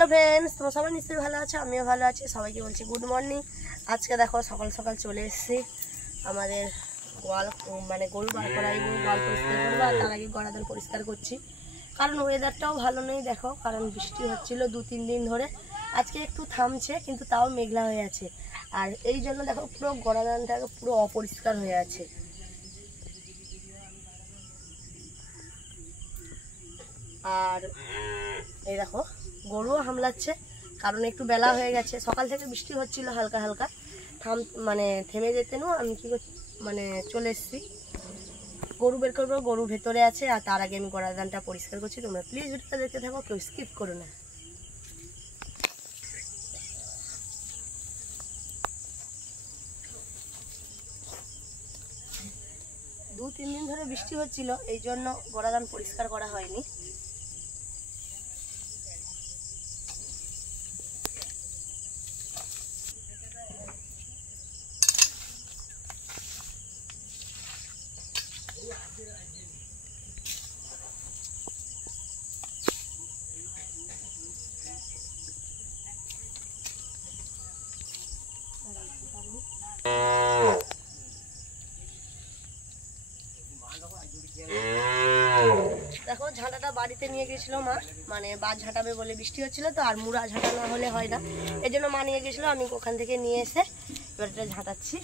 Hello friends, তোমরা সবাই নিশ্চয়ই ভালো আছো, আমিও ভালো আছি। সবাইকে বলছি গুড মর্নিং। আজকে দেখো সকাল সকাল চলে এসেছি আমাদের গোয়াল, মানে গরু বার করা এবং গোয়াল পরিষ্কার করবো। আর তার আগে গড়াদান পরিষ্কার করছি, কারণ ওয়েদারটাও ভালো নেই। দেখো, কারণ বৃষ্টি হচ্ছিল 2-3 দিন ধরে, আজকে একটু থামছে কিন্তু তাও মেঘলা হয়ে আছে। আর এই জন্য দেখো পুরো গড়াদানটা পুরো অপরিষ্কার হয়ে আছে। আর এই দেখো গরুও হামলাচ্ছে, কারণ একটু বেলা হয়ে গেছে। সকাল থেকে বৃষ্টি হচ্ছিল হালকা হালকা, থেমে যেতে নো আমি কি মানে চলে এসেছি। গরু বের করবো, গরু ভেতরে আছে। আর তার আগে আমি গড়াদানটা পরিষ্কার করছি। তোমরা প্লিজ ভিডিওটা দেখতে থাকো, কেউ স্কিপ করো না। দু তিন দিন ধরে বৃষ্টি হচ্ছিল, এই জন্য গড়াদান পরিষ্কার করা হয়নি। দেখো ঝাঁটাটা বাড়িতে নিয়ে গেছিল মা, মানে বাদ ঝাঁটাবে বলে বৃষ্টি হচ্ছিল তো, আর মুড়া ঝাঁটা না হলে হয় না, এই জন্য মা নিয়ে গেছিলো। আমি ওখান থেকে নিয়ে এসে এবার এটা ঝাঁটাচ্ছি।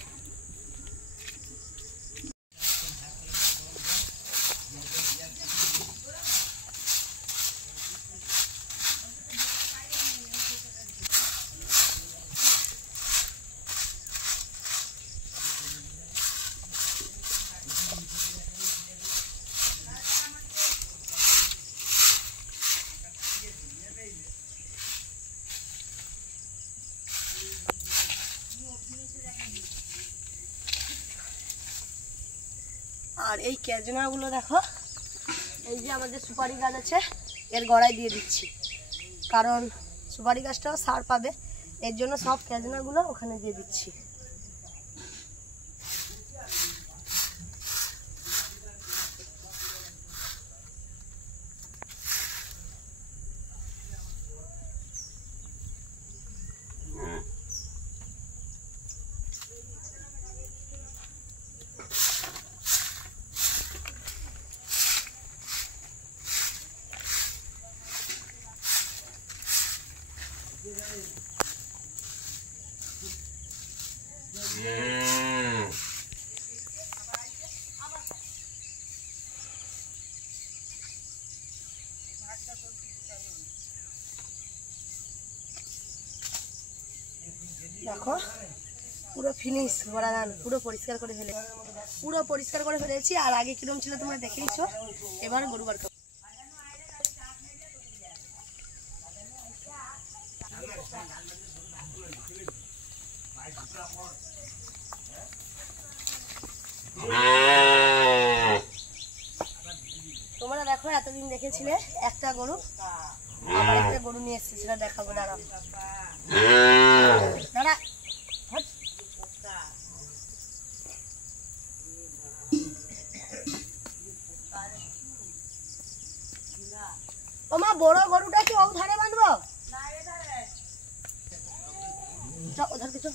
আর এই ক্যাজনাগুলো দেখো, এই যে আমাদের সুপারি গাছ আছে, এর গোড়ায় দিয়ে দিচ্ছি, কারণ সুপারি গাছটাও সার পাবে, এর জন্য সব ক্যাজনাগুলো ওখানে দিয়ে দিচ্ছি। দেখো পুরো ফিনিশ, গড়াদান পুরো পরিষ্কার করে ফেলেছি। আর আগে কিরকম ছিল তোমরা দেখেইছো। এবার গরু বার করবো। তোমরা দেখো, এতদিন দেখেছিলে একটা গরু, আবার একটা গরু নিয়ে এসেছি, সেটা দেখাবো। দাঁড়াও দাঁড়া, তোমার বড় গরুটা কি ও ধারে বাঁধবো? ওধার কিছু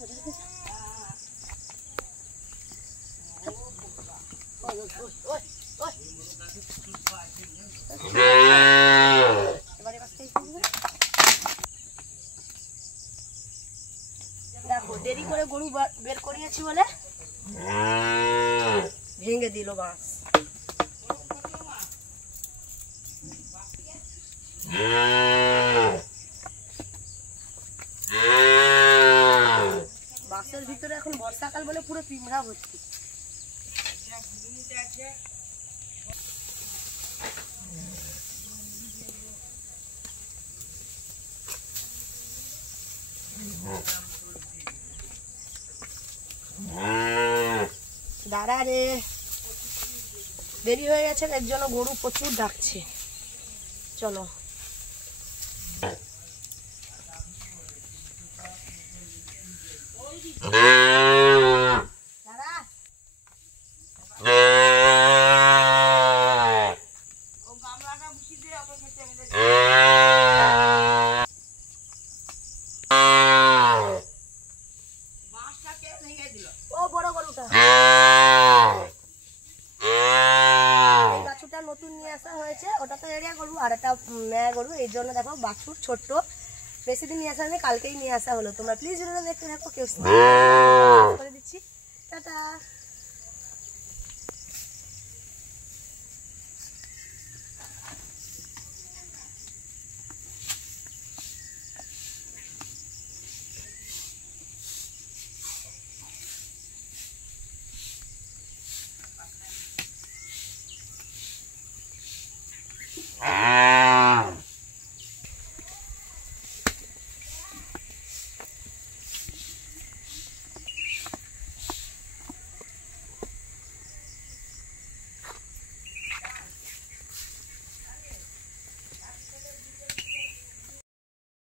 দেখো, দেরি করে গরু বের করিয়েছি বলে ভেঙে দিল বাঁশ। বাসের ভিতরে এখন বর্ষাকাল বলে পুরো পিঁমড়া ভর্তি। দাঁড়া রে, দেরি হয়ে গেছে, এর জন্য গরু প্রচুর ডাকছে। চলো জন্য দেখো বাছুর ছোট্ট, বেশি দিন নিয়ে আসা হয়নি, কালকেই নিয়ে আসা হলো। তোমরা প্লিজ ভিডিওটা দেখতে থাকো, কেউ করে দিচ্ছি। টাটা।